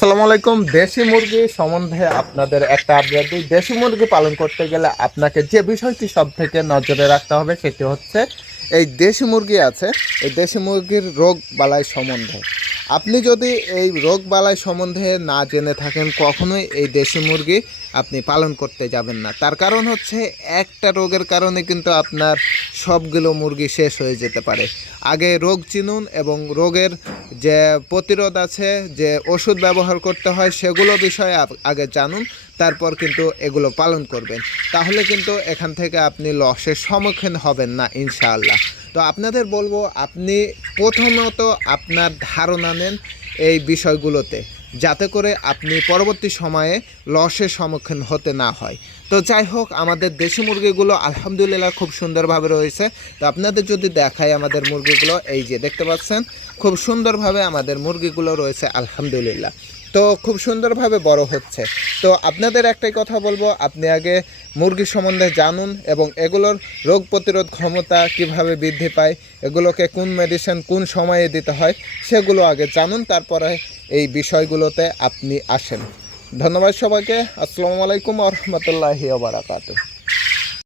আসসালামু আলাইকুম। দেশি মুরগি সম্বন্ধে আপনাদের একটা আপডেট দিই। দেশি মুরগি পালন করতে গেলে আপনাকে যে বিষয়টি সব থেকে নজরে রাখতে হবে সেটি হচ্ছে এই দেশি মুরগি আছে, এই দেশি মুরগির রোগ বালাই সম্বন্ধে। আপনি যদি এই রোগ বালাই সম্বন্ধে না জেনে থাকেন, কখনোই এই দেশি মুরগি আপনি পালন করতে যাবেন না। তার কারণ হচ্ছে একটা রোগের কারণে কিন্তু আপনার সবগুলো মুরগি শেষ হয়ে যেতে পারে। আগে রোগ চিনুন এবং রোগের যে প্রতিরোধ আছে, যে ওষুধ ব্যবহার করতে হয় সেগুলো বিষয়ে আগে জানুন, তারপর কিন্তু এগুলো পালন করবেন। তাহলে কিন্তু এখান থেকে আপনি লসের সম্মুখীন হবেন না ইনশাআল্লাহ। তো আপনাদের বলবো, আপনি প্রথমত আপনার ধারণা নেন এই বিষয়গুলোতে, যাতে করে আপনি পরবর্তী সময়ে লসের সম্মুখীন হতে না হয়। তো যাই হোক, আমাদের দেশি মুরগিগুলো আলহামদুলিল্লাহ খুব সুন্দরভাবে রয়েছে। তো আপনাদের যদি দেখাই আমাদের মুরগিগুলো, এই যে দেখতে পাচ্ছেন, খুব সুন্দরভাবে আমাদের মুরগিগুলো রয়েছে আলহামদুলিল্লাহ। তো খুব সুন্দরভাবে বড় হচ্ছে। তো আপনাদের একটাই কথা বলবো, আপনি আগে মুরগি সম্বন্ধে জানুন এবং এগুলোর রোগ প্রতিরোধ ক্ষমতা কিভাবে বৃদ্ধি পায়, এগুলোকে কোন মেডিসিন কোন সময়ে দিতে হয় সেগুলো আগে জানুন, তারপরে এই বিষয়গুলোতে আপনি আসেন। ধন্যবাদ সবাইকে। আসসালামু আলাইকুম ওয়া রাহমাতুল্লাহি ওয়া বারাকাতুহু।